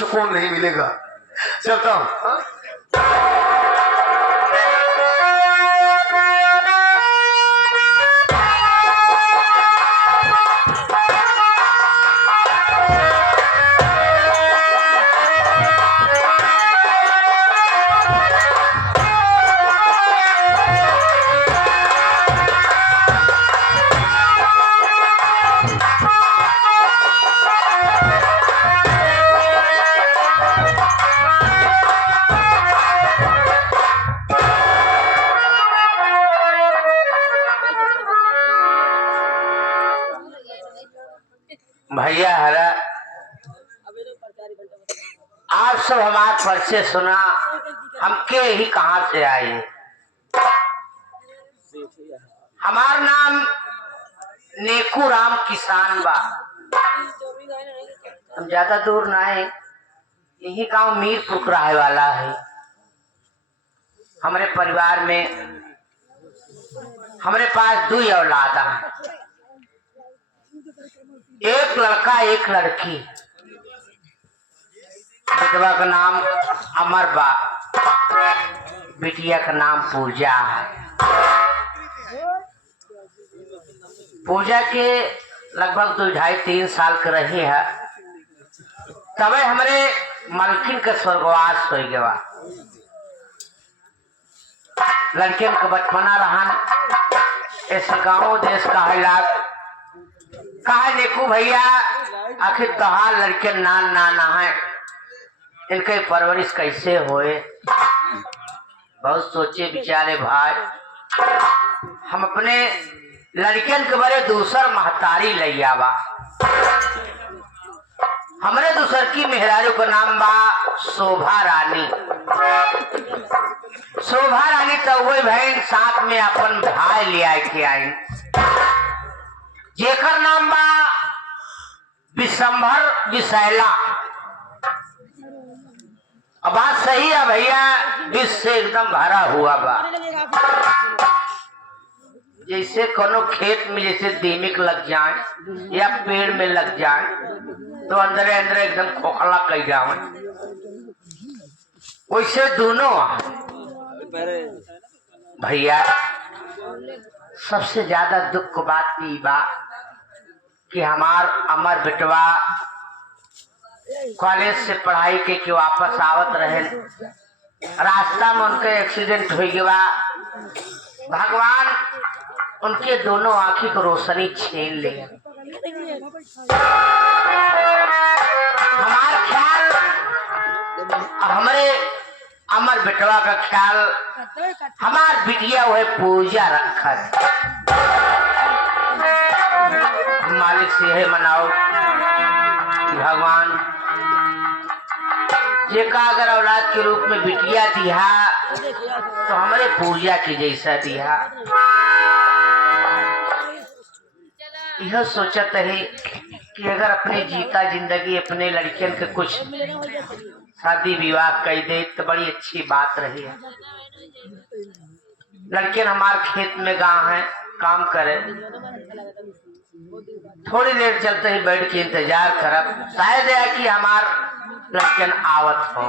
सुकून नहीं मिलेगा। चलता हूँ। हाँ? भैया हरा आप सब हमारे परिचय सुना, हम के ही कहाँ से आए। हमार नाम नेकू राम किसान बा। हम ज्यादा दूर ना है, यही गांव मीरपुर रहे वाला है। हमारे परिवार में हमारे पास 2 औलाद हैं, एक लड़का एक लड़की। बेटवा का नाम अमर बा, बिटिया का नाम पूजा है। पूजा के लगभग 2-2.5-3 साल के रही है, तबे हमारे मलकिन का स्वर्गवास हो गया। लड़कियन का बचपना रहन इस गाँव देश का हालात कहा देखो भैया, आखिर कहा लड़के ना है, इनके परवरिश कैसे होए। बहुत सोचे विचारे भाई, हम अपने लड़कियन के बारे दूसर महतारी ले आवा। हमरे दूसर की मेहरारू का नाम बा शोभा रानी। शोभा रानी तो वही बहन साथ में अपन भाई ले आए के आई, जेकर नाम बा विशंभर विशैला। अब बात सही है भैया, विष से एकदम भरा हुआ बा। जैसे कोनो खेत में जैसे दीमक लग जाए या पेड़ में लग जाए तो अंदर अंदर एकदम खोखला कई जाए, वैसे दोनों भैया। सबसे ज्यादा दुख की बात ये बा कि हमार अमर बेटवा कॉलेज से पढ़ाई के वापस आवत रहे, रास्ता में उनका एक्सीडेंट हो गया। भगवान उनके दोनों आंखी को रोशनी छीन ले। हमार ख्याल हमारे अमर बेटवा का ख्याल हमार बिटिया हुए पूजा रखा। मालिक से है मनाओ कि भगवान जेका अगर औलाद के रूप में बिटिया दिया तो हमारे पूजा की जैसा दिया। यह सोचत है कि अगर अपने जीता जिंदगी अपने लड़कियन के कुछ शादी विवाह कर दे तो बड़ी अच्छी बात रही है। लड़कियन हमारे खेत में गाँव है, काम करे, थोड़ी देर चलते ही बैठ के इंतजार करब, शायद है कि हमार लड़कियन आवत हो।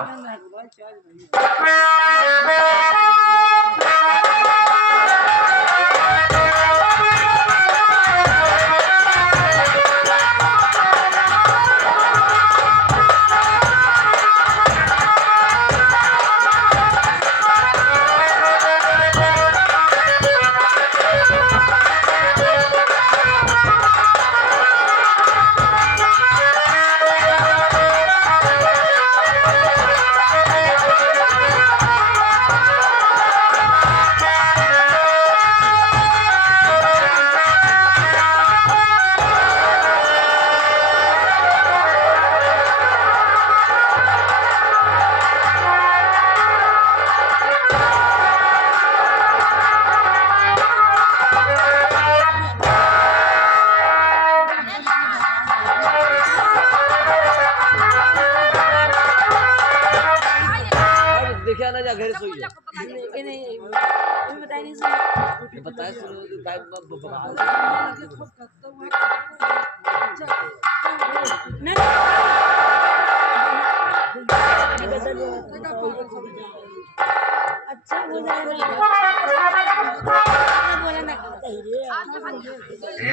घर सोई है नहीं बताया नहीं बताया सुनो अच्छा बोला ना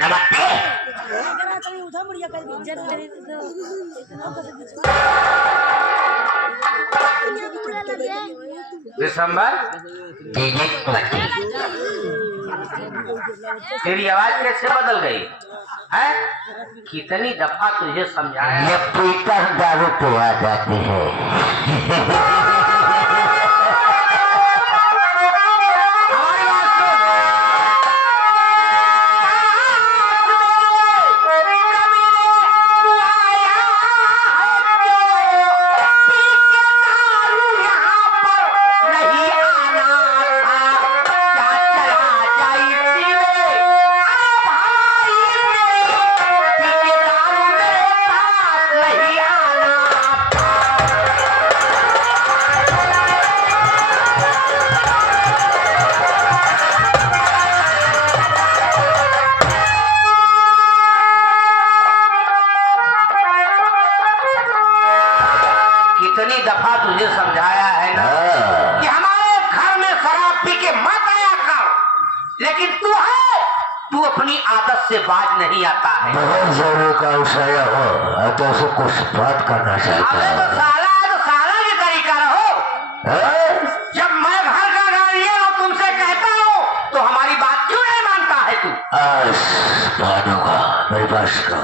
नमस्ते। उठा मुड़िया कर इज्जत करे तो दिसंबर जी जी नमस्ते। तेरी आवाज कैसे बदल गई है? कितनी दफा तुझे समझाया। ये पीकर दारू पे आ जाती है। हमारी बात सुन। नहीं आना था, क्या चला जाई सीने? भाई मेरे, ठेकेदार मेरे पास नहीं आना था। कितनी दफा तुझे समझाया है ना कि हमारे घर में शराब पी के मत आया कर, लेकिन तू अपनी आदत से बाज नहीं आता है। बहुत जरूरी का उसाया हो तो उसे कुछ बात करना चाहता अबे तो साला की तरीका रहो। है। जब मैं घर का गार्जियन हूँ, तुमसे कहता हूँ, तो हमारी बात क्यों नहीं मानता है तू? आज मानूंगा मेरी बात को।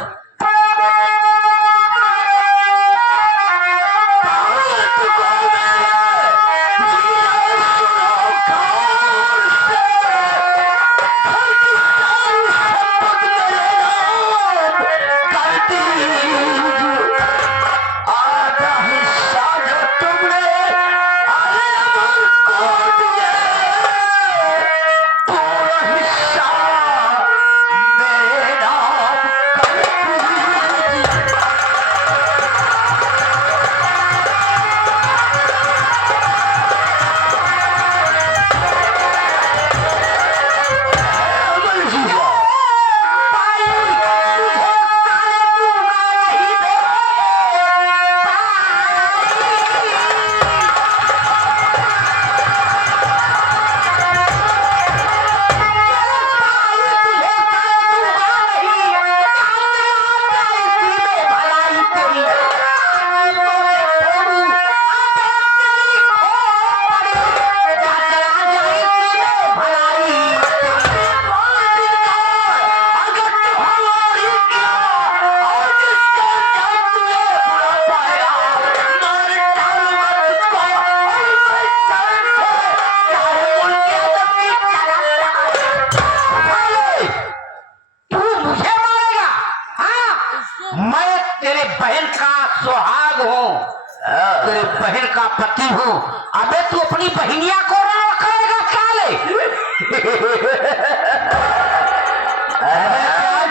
तेरे बहन का पति हूँ। अबे तू अपनी बहनिया को ना रखेगा साले।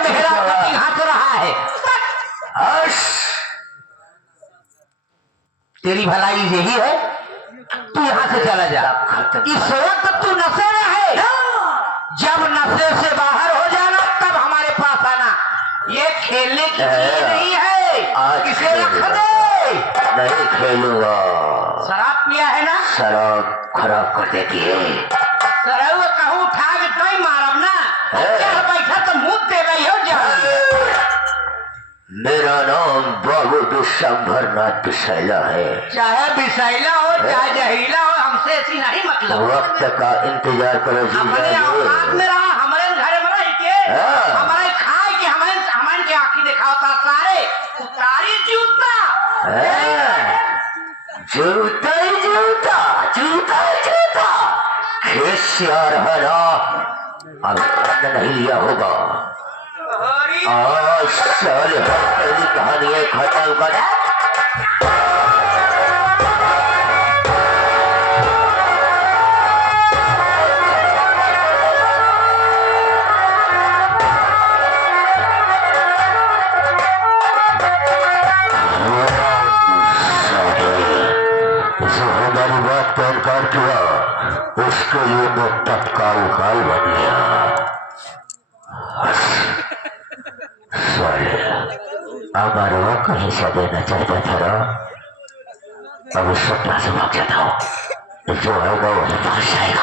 मेरा पति हंस रहा है। तेरी भलाई यही है, तू यहाँ से चला जा। इस वक्त तू नशे में है, जब नशे से बाहर हो जाना तब हमारे पास आना। ये खेलने की चीज नहीं है, इसे रख दे। नहीं खेलूंगा। शराब पिया है ना? शराब खराब कर देती है। शराब कहूँ उठा के तो ही मारब ना। चल बैठा तो मुंह दे गई हो जा। मेरा नाम बाबू विश्वंभर नाथ बिसैला है। चाहे बिसैला हो चाहे जहीला हो, हमसे ऐसी नहीं मतलब। वक्त का इंतजार करो जी। अपने औकात में रहा, हमारे घर में रह के हमारे खाए के हमारे के आँखी दिखाओ ता सारे उतारी जूता। जूता ही जूता, जूता ही जूता। खेसियार हरा अब नहीं लिया होगा। आज साले तेरी कहानी है खत्म कर। हमारी बात पर इनकार किया, उसके लिए मैं तत्काल घायल बन गया। हमारे वह कहीं से देना चाहता था। अब उस सपना से भाग जाता हूँ, जो आएगा वो पास जाएगा।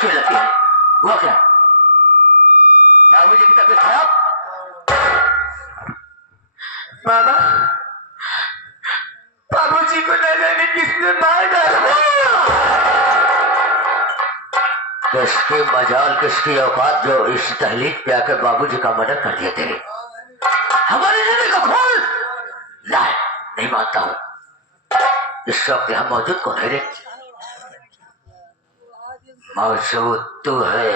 क्यों लगती है? हुआ क्या? बाबूजी की तबीयत खराब? मामा, बाबूजी को न जाने किसने मार डाला। किसकी मजाल, किसकी औकात जो इस तहलीक पे आकर बाबूजी का मर्डर कर दिया तेरे? हमारे जिंदगी का खून? नहीं मानता हूँ। इस वक्त यहाँ मौजूद कौन है रे? मौजूद तू है।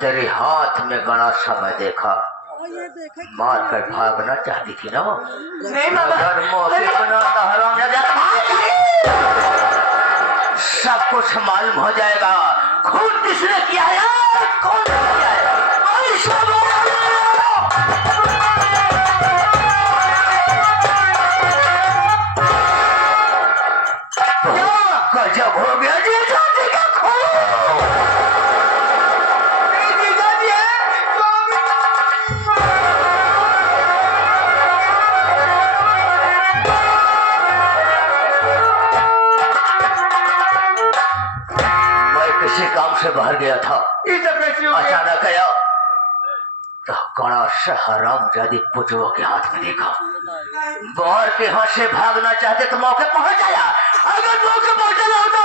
तेरे हाथ में गणा समय देखा, मार कर भागना चाहती थी ना? नहीं मामा, सब कुछ मालूम हो जाएगा। खून किसने किया है? कौन किया है? गजब हो गया जी जाति का खून। मैं किसी काम से बाहर गया था, अचानक आया तो कड़ा से हरामजादी पुजवा के हाथ में देखा। बाहर के हाथ से भागना चाहते तो मौके पहुंच आया। अगर मौके पहुंचना होता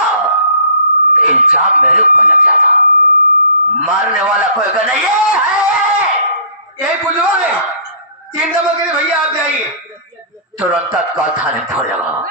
तो इल्जाम मेरे ऊपर लग जाता। मारने वाला कोई का नहीं है। यही पुजवा है। चिंता मत करिए भैया, आप जाइए। तुरंत तत्काल थाने में फोन लगाओ।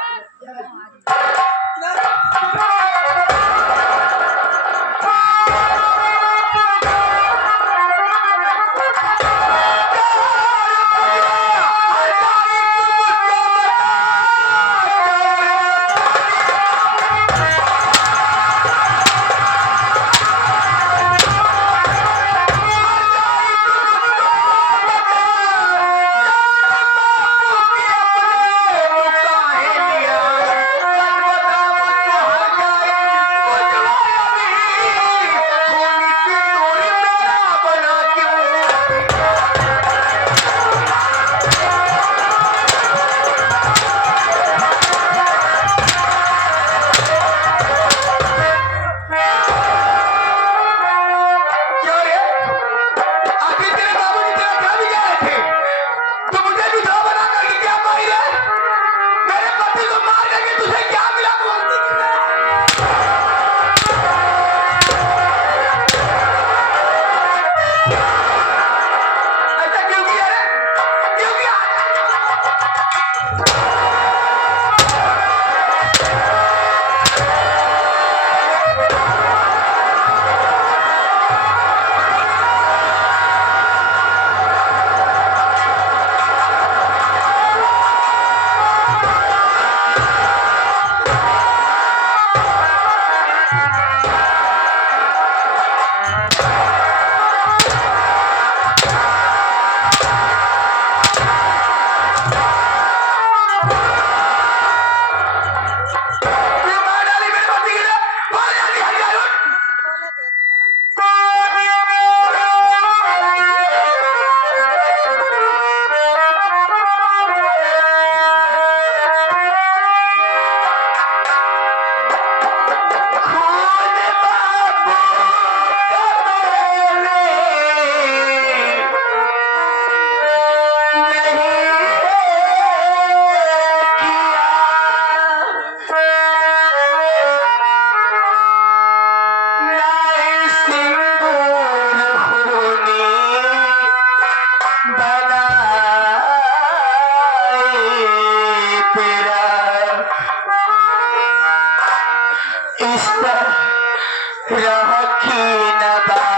रखी न बात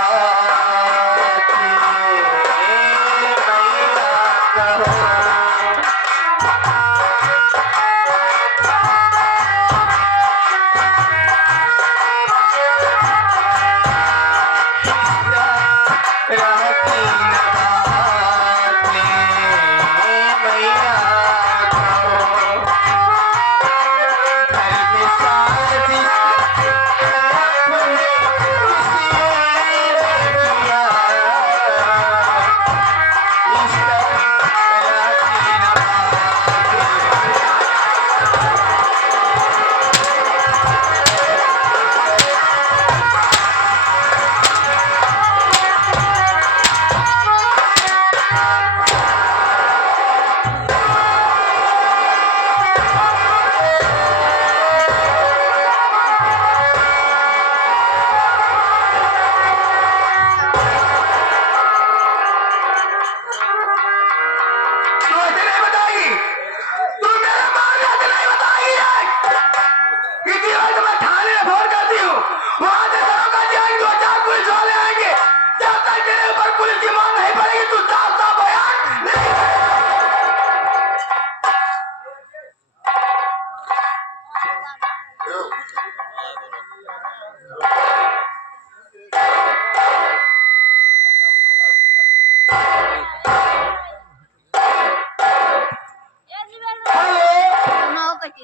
मैया कहो।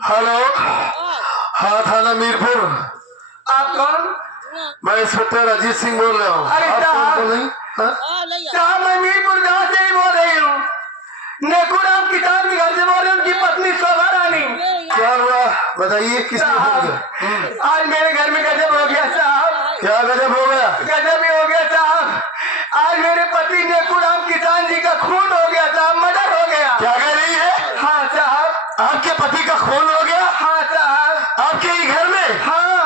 हेलो, हाँ थाना मीरपुर। आप कौन? मैं इंस्पेक्टर अजीत सिंह बोल रहा हूँ। अरे आप साहब। कौन बोल रही? हाँ? साहब मैं मीरपुर गांव से ही बोल रही हूँ। नेकुराम किसान के घर से बोल रही हूँ। उनकी पत्नी शोभा रानी। क्या हुआ बताइए, किस लिए फोन किया? आज मेरे घर में गजब हो गया साहब। क्या गजब हो गया? गजब ही हो गया साहब। आज मेरे पति नेकुराम किसान जी का खून हो गया साहब, मर्डर हो गया। क्या कह रही है? हाँ साहब। आपके पति का खून हो गया? हाँ साहब। आपके ही घर में? हाँ।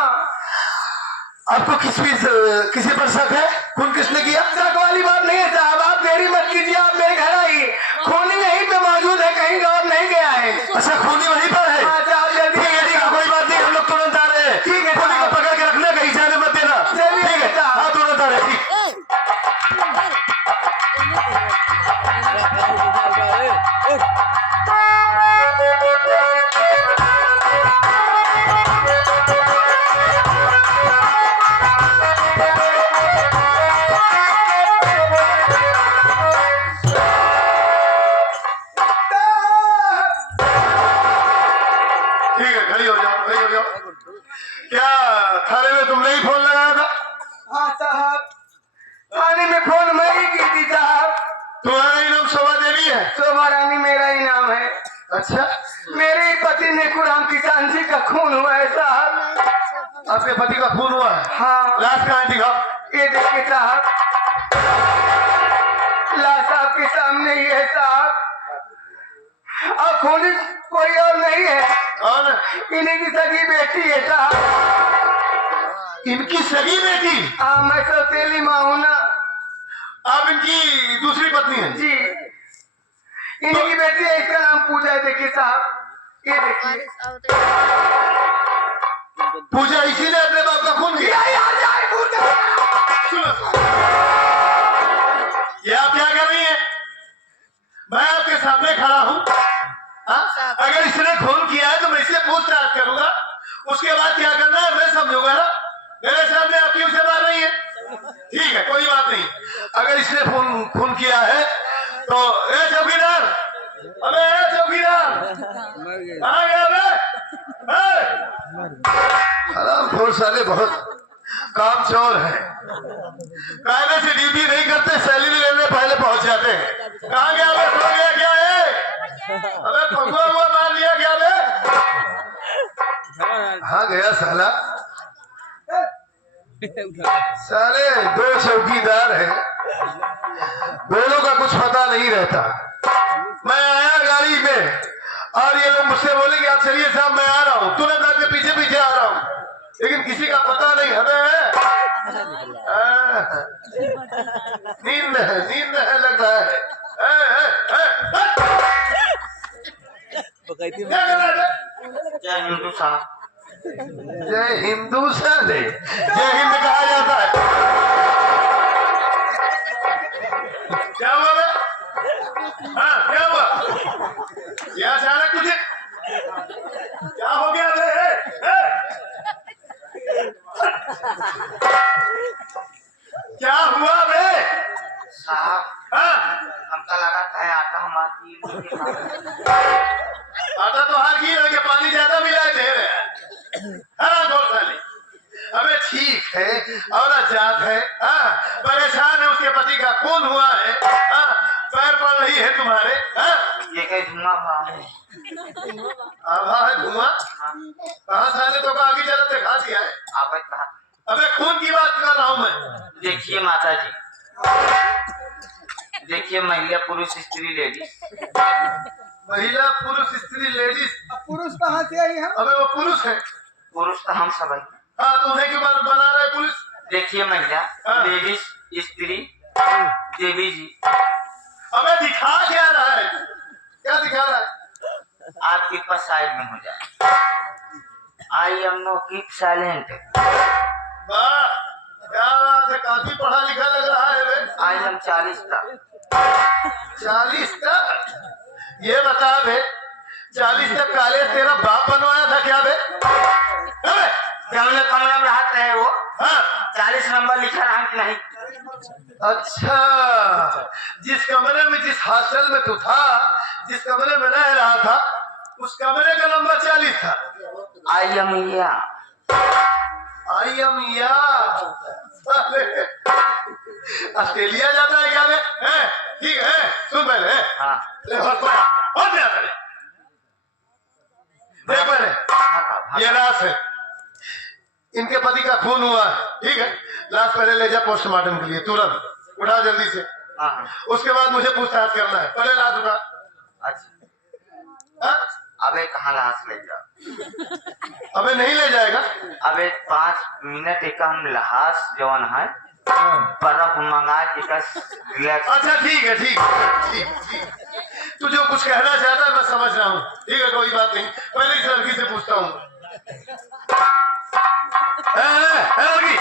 आपको किसी पर शक है? खून किसने किया? शक वाली बात नहीं है साहब, आप देरी मत कीजिए। आप मेरे घर आइए, खूनी यहीं पे मौजूद है, कहीं और नहीं गया है। अच्छा, खूनी वहीं पर है? हाँ साहब जल्दी। ठीक है, कोई बात नहीं, हम लोग तुरंत आ रहे हैं। ठीक है खूनी को साहब। पकड़ के रखना, कहीं जाने मत देना। चलिए ठीक है, साहब। हाँ तुरंत आ रहे हैं। ठीक। ठीक है, खड़ी हो जाओ, खड़ी हो जाओ। क्या थाने में तुमने ही फोन लगाया था? हाँ साहब, थाने में फोन मैं ही की थी साहब। तुम्हारा ही नाम शोभा देवी है? शोभा रानी मेरा ही नाम है। अच्छा, मेरे ही पति नेकुराम किसान जी का खून हुआ है साहब। आपके पति का खून हुआ है? हाँ। लाश कहाँ है, दिखाओ। ये देखिए साहब, लाश आपके सामने ही है साहब। और खूनी कोई और नहीं है, कौन? इन्हीं की सगी बेटी है साहब। इनकी सगी बेटी? हाँ, मैं सौतेली माँ हूँ ना। आप इनकी दूसरी पत्नी हैं? जी, इन्हीं की बेटी है, इसका नाम पूजा है। देखिए साहब, ये देखिए। पूजा इसी ने अपने बाप का खून किया? सुनो, ये आप क्या कर रही है? मैं आपके सामने खड़ा हूँ। अगर इसने खून किया है तो मैं इससे पूछताछ करूंगा, उसके बाद क्या करना है मैं समझूंगा ना। मेरे सामने आप क्यों से मार रही है? ठीक है, कोई बात नहीं। अगर इसने खून किया है तो ए चौकीदार, अबे ए चौकीदार, कहाँ गया बे? हरामखोर साले बहुत काम चोर है, कायदे से ड्यूटी नहीं करते, सैलरी लेने पहले पहुंच जाते हैं। कहाँ गया बे? सो गया क्या है? अबे पगुआ हुआ मार लिया क्या बे? हाँ गया साला। साले दो चौकीदार है, दोनों का कुछ पता नहीं रहता। मैं आया गाड़ी में और ये लोग मुझसे बोले कि आप चलिए साहब मैं आ रहा हूँ, तुरंत आपके पीछे पीछे आ रहा हूँ, लेकिन किसी का पता नहीं हमें है। नींद है लग रहा है। जय हिंदू साहब। जय हिंदू साले, जय हिंद कहा क्या हुआ बे? साहब हाँ? हमका लगा था आटा हमारी आटा तो हार घी लगे, पानी ज्यादा मिलाए थे रे। हाँ बोल साली। अबे ठीक है, औरत जात है, हाँ, परेशान है, उसके पति का खून हुआ है, हाँ, पैर पड़ रही है तुम्हारे, हाँ, ये कहीं धुआं हुआ है। आभा है धुआं। कहाँ साले तो आगे चला दिखा दिया है। आप कहा अबे खून की बात कर रहा हूँ मैं। देखिए माता जी, देखिए महिला पुरुष स्त्री लेडीज। महिला पुरुष स्त्री लेडीज। पुरुष कहाँ से आई है? अबे वो पुरुष है। पुरुष तो हम सब हैं। हाँ तो उन्हें क्यों बना रहा है पुलिस? देखिए महिला, हाँ। लेडीज, स्त्री, देवी जी। अबे दिखा क्या रहा है? क्या दिखा रहा है? आपके पास साइड में हो जाए। I am know keep silent. वाह क्या बात है, काफी पढ़ा लिखा लग रहा है बे। आई एम 40 का। 40 तक? ये बता बे, 40 तक कॉलेज तेरा बाप बनवाया था क्या बे? अबे, जमले कमरे में हाथ रहे वो हाँ 40 नंबर लिखा रहा कि नहीं? अच्छा, जिस कमरे में, जिस हॉस्टल में तू था, जिस कमरे में रह रहा था, उस कमरे का नंबर 40 था। आई एम या आई एम या ऑस्ट्रेलिया जाता है क्या बे? हैं? ठीक है, सुन पहले। हाँ ले बस पड़ा, और क्या करे? देख पहले, ये लाश है, इनके पति का खून हुआ है, ठीक है। लाश पहले ले जा पोस्टमार्टम के लिए, तुरंत उठा जल्दी से। हाँ। उसके बाद मुझे पूछताछ करना है, पहले लाश उठा। अच्छा हाँ? अबे कहाँ लाश ले जाओ? अबे नहीं ले जाएगा। अबे 5 मिनट एक हम लाश जवान है बर्फ मंगा के रिलैक्स। अच्छा ठीक है, ठीक ठीक ठीक, तू जो कुछ कहना चाहता है मैं समझ रहा हूँ, ठीक है, कोई बात नहीं। पहले इस लड़की से पूछता हूँ। लड़की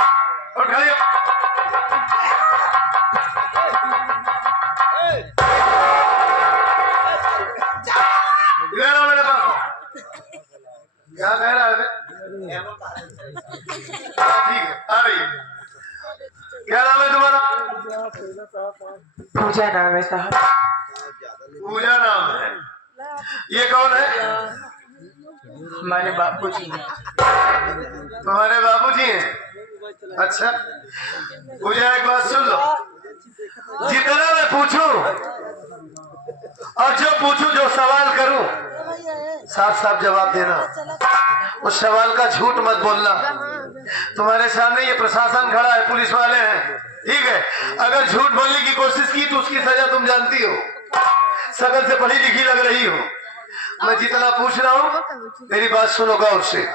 और खड़ी हो। इधर आओ मेरे पास। क्या कह रहा है? ठीक है, आ रही है। क्या नाम है तुम्हारा? पूजा नाम है साहब। पूजा नाम है। ये कौन है? हमारे बापूजी हैं। तुम्हारे बाबूजी हैं? अच्छा पूजा, एक बात सुन लो, जितना मैं पूछूं और जो पूछूं, जो सवाल करूं, साफ साफ जवाब देना। उस सवाल का झूठ मत बोलना। तुम्हारे सामने ये प्रशासन खड़ा है, पुलिस वाले हैं, ठीक है। अगर झूठ बोलने की कोशिश की तो उसकी सजा तुम जानती हो। सकल से पढ़ी लिखी लग रही हो। मैं जितना पूछ रहा हूँ मेरी बात सुनो गौर से।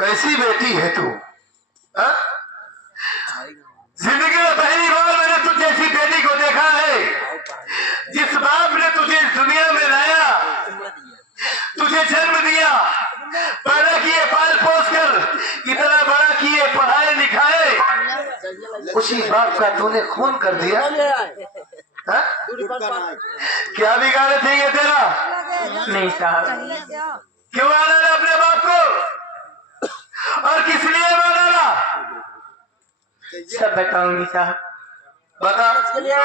कैसी बेटी है तू? हाँ? जिंदगी में पहली बार मैंने तुझ जैसी बेटी को देखा है। जिस बाप ने तुझे इस दुनिया में लाया, तुझे जन्म दिया, पैदा किए, पाल पोस कर इतना बड़ा किए, पढ़ाए लिखाए, उसी बाप का तूने खून कर दिया। हाँ? क्या बिगाड़े थे ये तेरा? नहीं साहब। क्यों मारा ना अपने बाप को, और किस लिए मारा ना? सब बताऊंगी साहब। बता। सुनिए।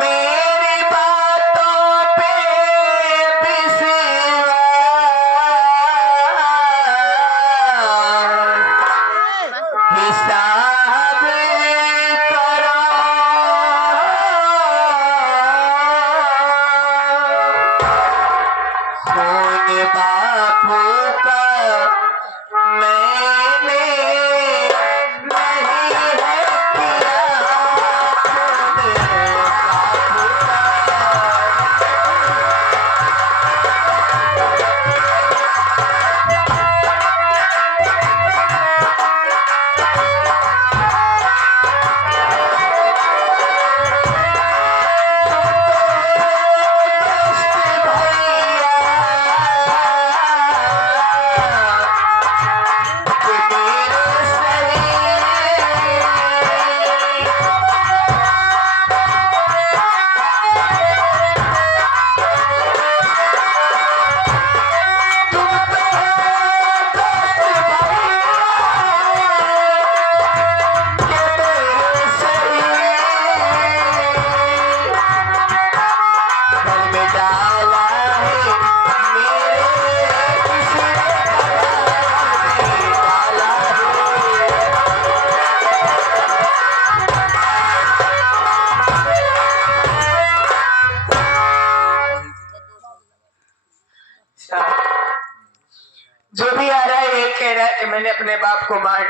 मेरी बातों पे विश्वास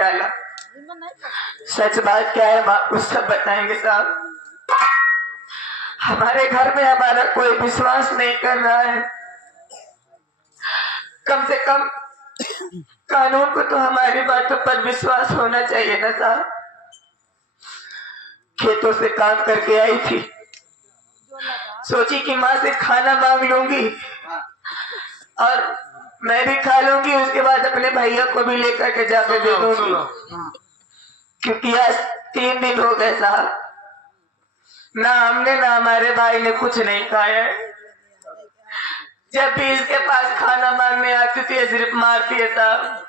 डाला। सच बात क्या है बापू सब बताएंगे साहब। हमारे घर में हमारा कोई विश्वास नहीं कर रहा है। कम से कम कानून को तो हमारी बातों पर विश्वास होना चाहिए ना साहब। खेतों से काम करके आई थी, सोची कि माँ से खाना मांग लूंगी और मैं भी खा लूंगी, उसके बाद अपने भैया को भी लेकर के जाके दे दूंगी। क्योंकि आज 3 दिन हो गए साहब, ना हमने ना हमारे भाई ने कुछ नहीं खाया है। जब भी इसके पास खाना मांगने आती थी सिर्फ मारती है साहब,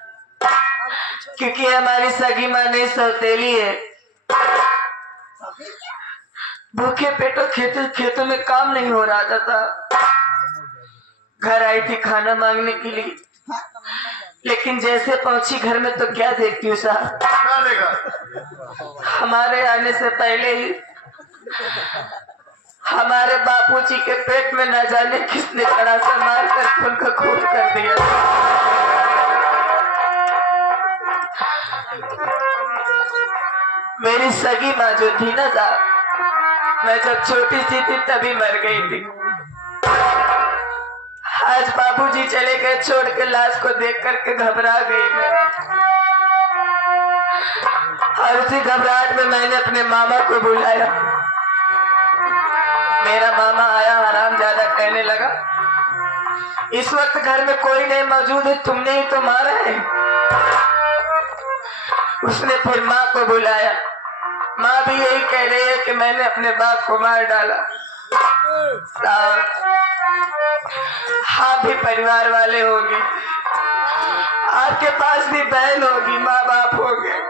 क्योंकि हमारी सगी माँ नहीं सौतेली है। भूखे पेटों खेतों में काम नहीं हो रहा था साहब। घर आई थी खाना मांगने के लिए, लेकिन जैसे पहुंची घर में तो क्या देखती हूँ साहब, हमारे आने से पहले ही हमारे बापूजी के पेट में न जाने किसने कड़ा सा मार कर उनका खून कर दिया। मेरी सगी माँ जो थी ना साहब, मैं जब छोटी सी थी तभी मर गई थी। आज बाबूजी चले गए छोड़ के, लाश को देख करके घबरा गई मैं। और उसी घबराहट में मैंने अपने मामा को बुलाया। मेरा मामा आया, हरामजादा कहने लगा, इस वक्त घर में कोई नहीं मौजूद है, तुमने ही तो मारा है। उसने फिर माँ को बुलाया। माँ भी यही कह रही है कि मैंने अपने बाप को मार डाला। आप भी परिवार वाले होंगे, आपके पास भी बहन होगी, माँ बाप होंगे।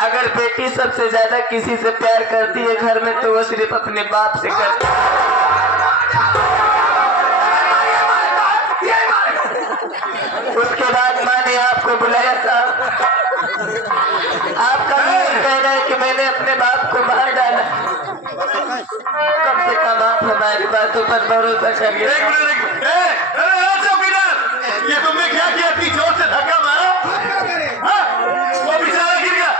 अगर बेटी सबसे ज्यादा किसी से प्यार करती है घर में तो वो सिर्फ अपने बाप से करती है। उसके बाद माँ ने आपको बुलाया साहब, आपका कहना है कि मैंने अपने बाप को मार डाला। कम से कम आप हमारी बातों पर भरोसा करिए। ये तुमने क्या किया? इतनी जोर से धक्का मारा, वो बेचारा गिर गया।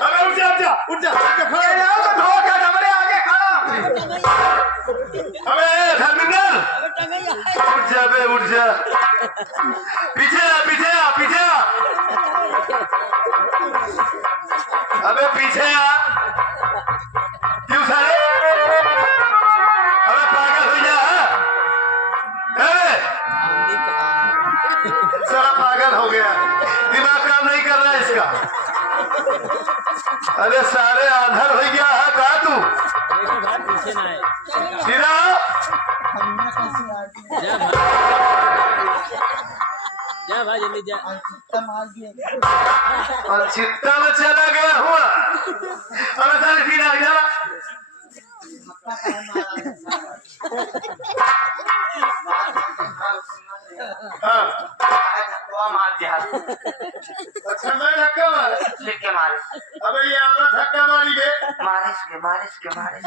अबे उठ जा, उठ जा, उठ जा, आगे खड़ा। अबे धर्मेंद्र, उठ जा बे, उठ जा, पीछे आ, पीछे आ, पीछे आ, अबे पीछे आ। क्यों सारे? अबे पागल हो जा, सारा पागल हो गया, दिमाग काम नहीं कर रहा है इसका। अरे सारे आंधर हो गया है कहा तू? सीधा जा भाई जल्दी जा। चित्ता में चला गया हुआ। अबे सारे सीधा जा। हाँ मार दिया। अच्छा मैं धक्का मार लेके मारे। अबे ये औरत धक्का मारी बे, मारिस के मारिस के मारिस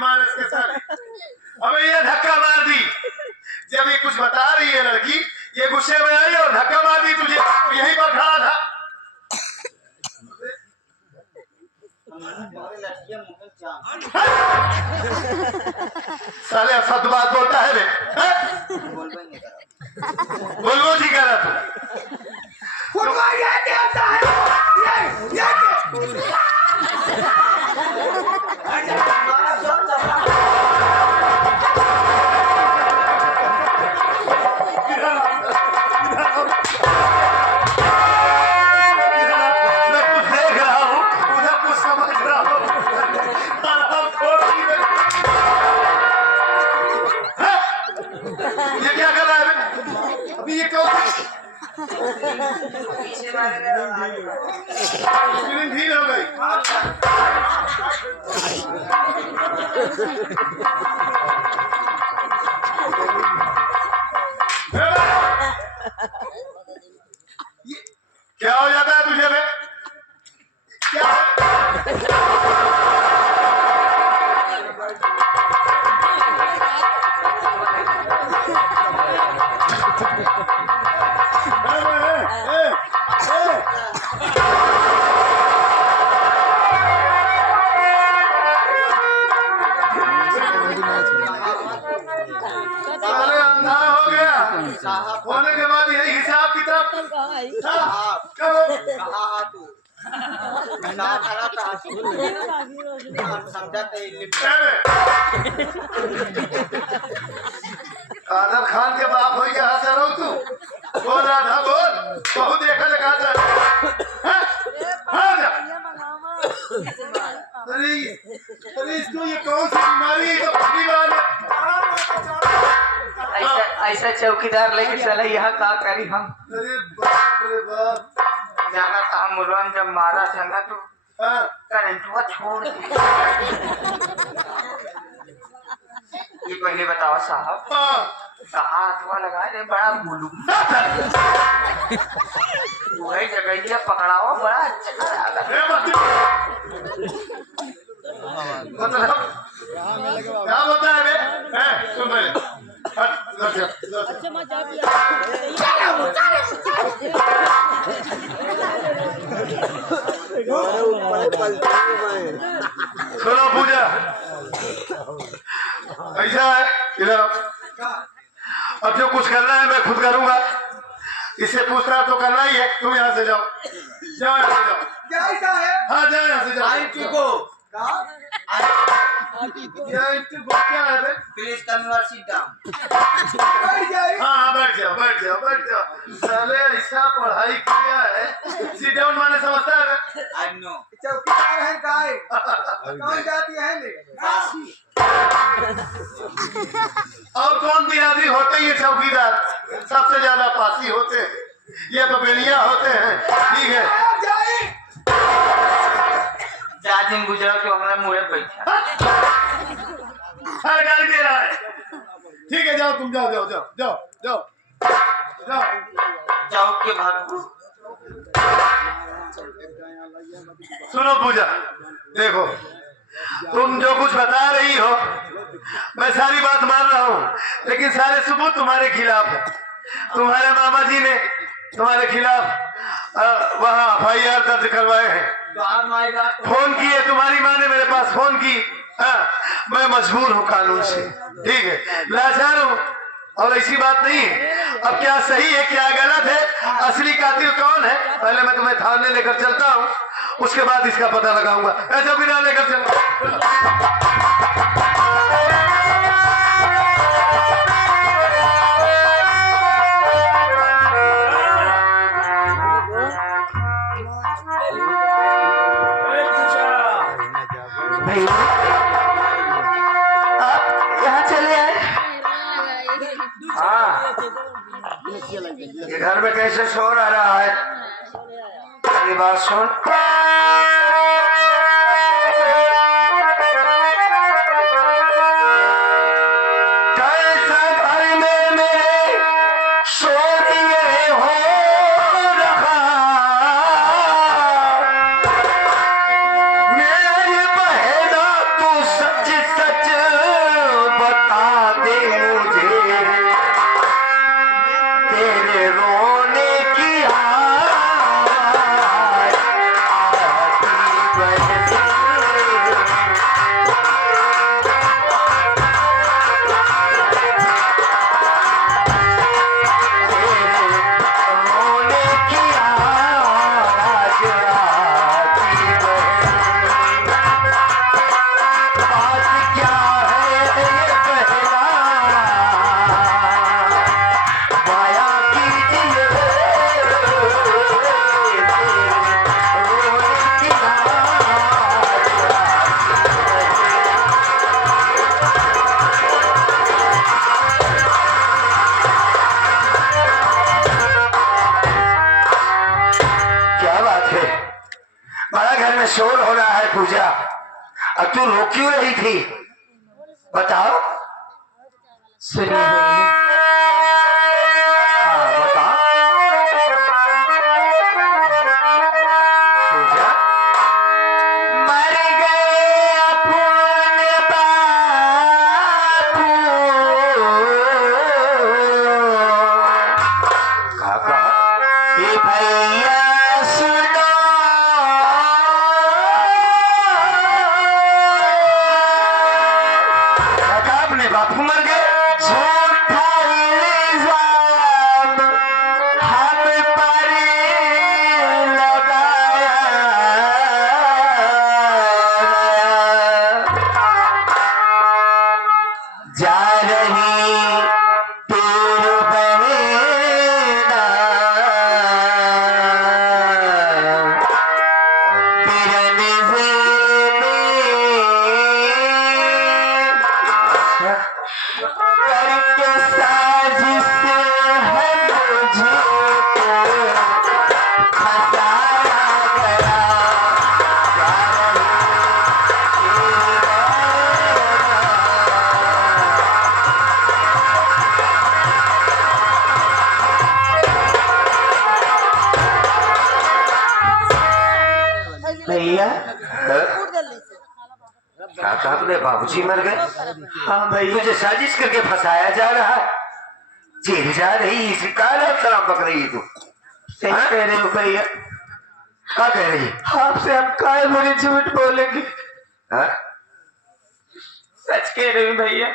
मारस के साथ अबे ये धक्का मार दी। जब ये कुछ बता रही है लड़की, ये गुस्से में आई और धक्का मार दी तुझे, यहीं पर खड़ा था। साले असद बात बोलता है बे, बोलबो जी कर रहा मैं कुछ देख रहा हूँ, उधर कुछ समझ रहा हूँ। ये क्या कर रहा है बे? अभी ये क्यों ढील हो गई? क्या हो जाता है तुझे बे? क्या तब कहाँ आई? कब कादर खान के बाप हो यहाँ से रहो तू बोल राधा बोल बहु देखा लगा जा अरे अरे इसको ये कौन सी बीमारी है तो पहली बार ऐसा ऐसा चौकीदार लेके चला यहाँ का करी हम अरे बाप रे बाप जाना था मुरवन जब मारा था ना तो हाँ करंटुआ छोड़ दी। ये पहले बताओ साहब हाँ हाथवा लगाए रे बड़ा बुलू वही जगह पकड़ाओ बड़ा अच्छा लगा। अरे मतलब क्या बता है सुन पहले हट इधर से अच्छा मजा भी सुनो पूजा ऐसा है इधर अब जो कुछ करना है मैं खुद करूंगा इससे पूछना तो करना ही है तुम यहाँ से जाओ जाओ यहाँ से जाओ हाँ जाओ यहाँ से जाओ क्या है बे? प्लीज कन्वर्ट सिट डाउन। हाँ बैठ जाओ साले ऐसा पढ़ाई किया है सिट डाउन माने समझता है बे? आई नो चौकीदार है काय कौन जाती है ले और कौन बिरादरी होते हैं ये चौकीदार सबसे ज्यादा पासी होते हैं ये बबेड़िया होते हैं ठीक है चार दिन गुजरा के हमारा मुड़े बैठा हर गाली दे रहा है ठीक है जाओ तुम जाओ जाओ जाओ जाओ जाओ जाओ चौक के भागो। सुनो पूजा देखो तुम जो कुछ बता रही हो मैं सारी बात मान रहा हूँ लेकिन सारे सबूत तुम्हारे खिलाफ है तुम्हारे मामा जी ने तुम्हारे खिलाफ वहाँ FIR दर्ज करवाए हैं फोन किए तुम्हारी माँ ने मेरे पास फोन की मैं मजबूर हूँ कानून से ठीक है लाचार हूँ और ऐसी बात नहीं है अब क्या सही है क्या गलत है असली कातिल कौन है पहले मैं तुम्हें थाने लेकर चलता हूँ उसके बाद इसका पता लगाऊंगा ऐसा बिना लेकर चल आप यहाँ चले आए। हाँ ये घर में कैसे शोर आ रहा है मेरी बात सुन कैसा घर में मेरे शोर ये हो रहा मेरी बहना तू सच सच बता दे मुझे तेरे रोने की आवाज़ आती रोने की आवाज़ आती बात क्या है ये बहना माया कीजिए रोने की क्या बात है बड़ा घर में शोर हो रहा है पूजा अब तू रो क्यों रही थी बताओ सुनिए हाँ बताओ पूजा मर गए अपने बापू कहा ये भैया सुनो कहा अपने बापू मर गए झूठा इल्जाम हम पर भैया। क्या कहा अपने बाबूजी मर गए? हाँ भैया। तुझे साजिश करके फंसाया जा रहा है, जेल जा रही, इसी काला शराब पक रही है तू। सही कह रहे हो भैया। क्या कह रही है? आपसे हम काय बड़े झूठ बोलेंगे, हाँ? सच कह रहे हो भैया।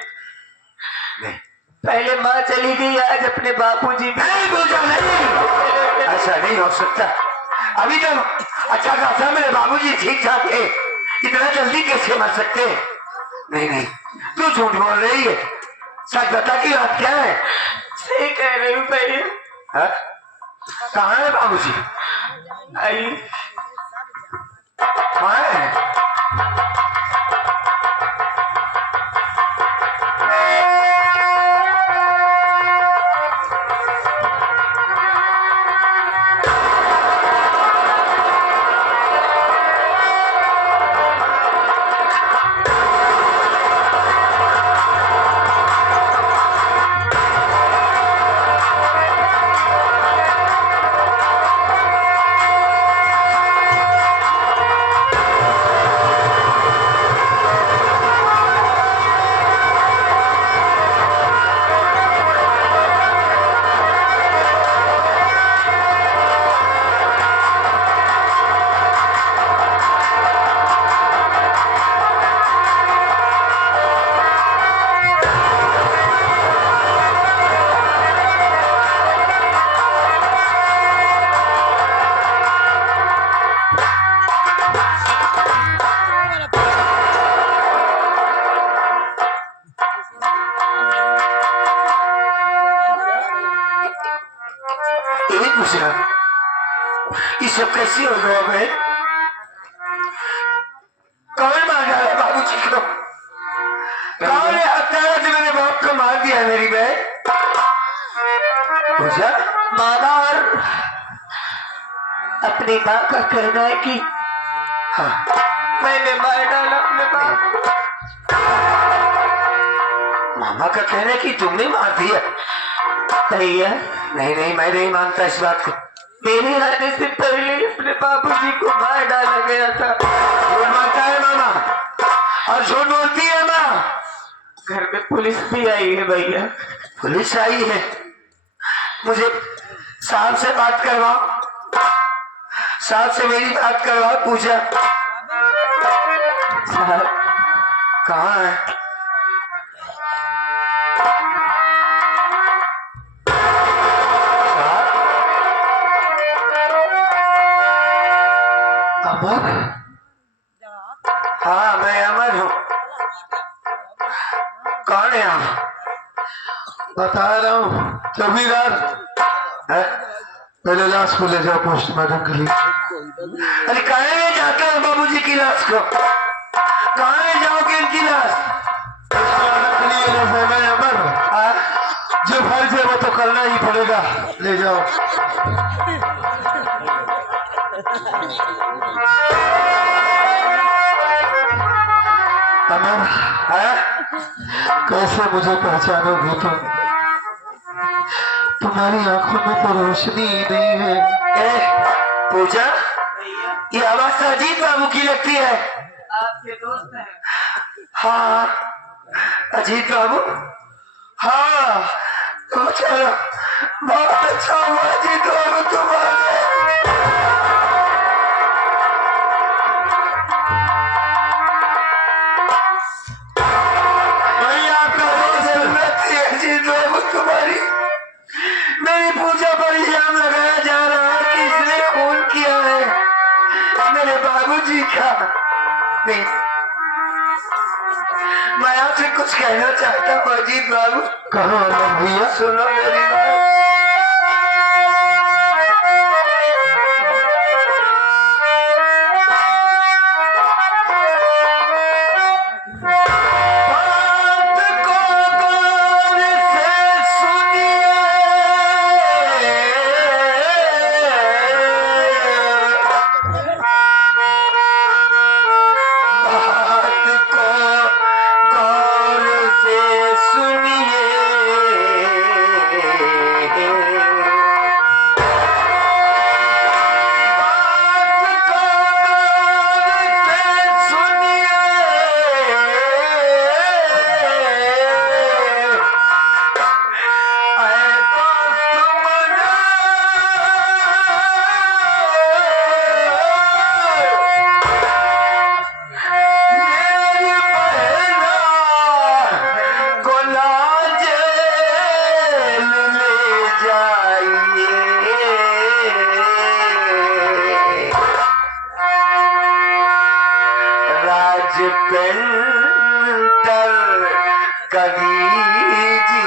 नहीं, पहले माँ चली गई, आज अपने बापूजी भी। नहीं पूजा, नहीं, ऐसा नहीं हो सकता। अभी तो अच्छा खासा मेरे बाबूजी ठीक ठाक थे, इतना जल्दी कैसे मर सकते? नहीं नहीं, तू झूठ बोल रही है, सच बता की बात क्या है? सही कह रहे हो भैया। हाँ? कहाँ है बाबूजी? आई कहाँ है? यही पूछ रहा, ये सब कैसी हो गया भाई? कौन मार डाला बाबूजी को? कौन है हत्यारा जो मेरे बाप को मार दिया मेरी बहन? पूछा मामा और अपनी माँ का कहना है कि हाँ, मैंने मार डाला अपने बाप को। मामा का कहना है कि तुमने मार दिया। भैया नहीं नहीं, मैं नहीं मानता इस बात को। मेरे आने से पहले अपने बाबूजी को मार डाला गया था। झूठ मारता है मामा और झूठ बोलती है माँ। घर में पुलिस भी आई है भैया। पुलिस आई है? मुझे साहब से बात करवाओ, साहब से मेरी बात करवाओ। पूछा साहब कहाँ है? अमर? हाँ मैं अमर हूँ। कौन है आप? बता रहा हूँ, चौकीदार पहले लाश को ले जाओ पोस्टमार्टम के लिए। अरे कहाँ ले जाते हो बाबूजी की लाश को? कहाँ ले जाओगे इनकी लाश? पोस्टमार्टम के लिए ले जाना है अमर। हाँ? जो फर्ज है वो तो करना ही पड़ेगा, ले जाओ। अमर, हाँ? कैसे मुझे पहचानोगे तुम? तुम्हारी आंखों में तो रोशनी ही नहीं है। ए, पूजा, ये आवाज तो अजीत बाबू की लगती है। आपके दोस्त हैं? हाँ, अजीत बाबू। हाँ, तो चलो, बहुत अच्छा हुआ अजीत बाबू तुम आ गए। भाई आपका बहुत जरूरत थी अजीत बाबू तुम्हारी। मेरी पूजा पर इल्जाम लगाया जा रहा है कि इसने खून किया है मेरे बाबूजी का। नहीं, मैं आपसे कुछ कहना चाहता हूँ अजीत बाबू। कहो अमर भैया। सुनो मेरी बात। बात को गौर से सुनिए, बात को गौर से सुनिए। पेंटर कभी जी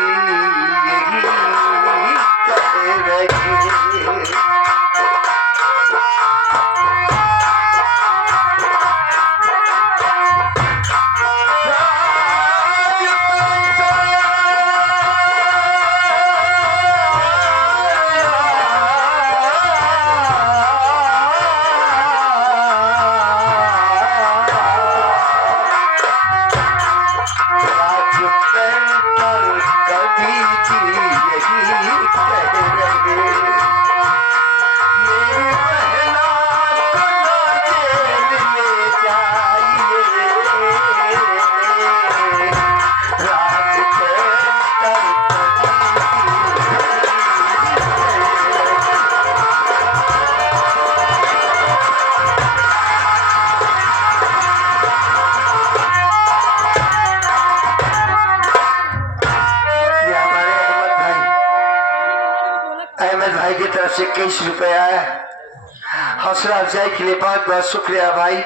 यही कह रहे अहमद भाई की तरफ से 21 रुपया है। हौसला अफजाई के लिए बहुत बहुत शुक्रिया भाई।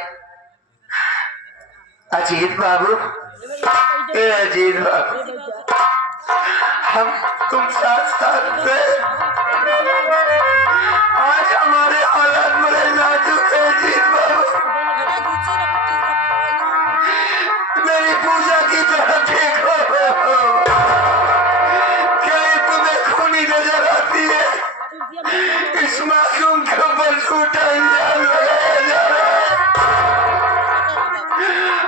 अजीत बाबू, ए अजीत बाबू, हम तुम साथ साथ थे, आज हमारे हालात बड़े नाजुक है। अजीत बाबू, मेरी पूजा की तरह देखो, क्या ये तुम्हें खूनी नजर आती है? इस मासूम के ऊपर झूठा इल्जाम लगाया जा रहा है।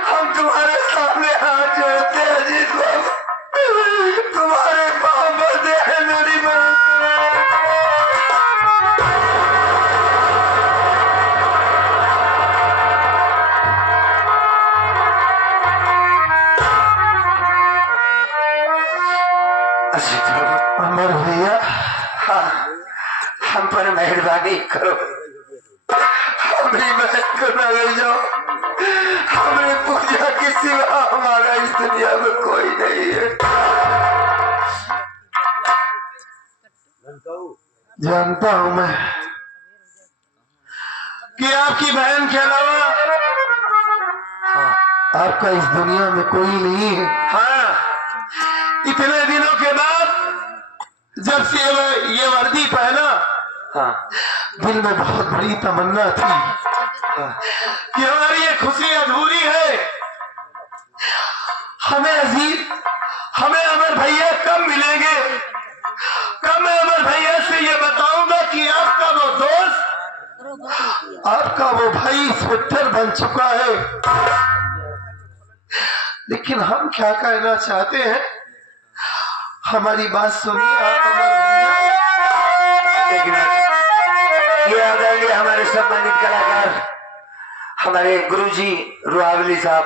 हम तुम्हारे सामने हाथ जोड़ते हैं अजीत बाबू, तुम्हारे पाँव पड़ते हैं, मेरी मदद अजीत बाबू, अमर भैया, हाँ, हम पर मेहरबानी करो, हमारी बहन को न ले जाओ। हमारी पूजा के सिवा हमारा इस दुनिया में कोई नहीं है। जानता हूं मैं कि आपकी बहन के अलावा आपका इस दुनिया में कोई नहीं है। हाँ, इतने दिनों के बाद जब से ये वर्दी पहना, हाँ, दिल में बहुत बड़ी तमन्ना थी, हाँ, कि हमारी ये खुशी अधूरी है। हमें अमर भैया कब मिलेंगे? कब मैं अमर भैया से ये बताऊंगा कि आपका वो दोस्त, आपका वो भाई इंस्पेक्टर बन चुका है। लेकिन हम क्या कहना चाहते हैं, हमारी बात सुनिए आप अमर भैया। ये आदरणीय हमारे सम्मानित कलाकार हमारे गुरुजी रुआवली साहब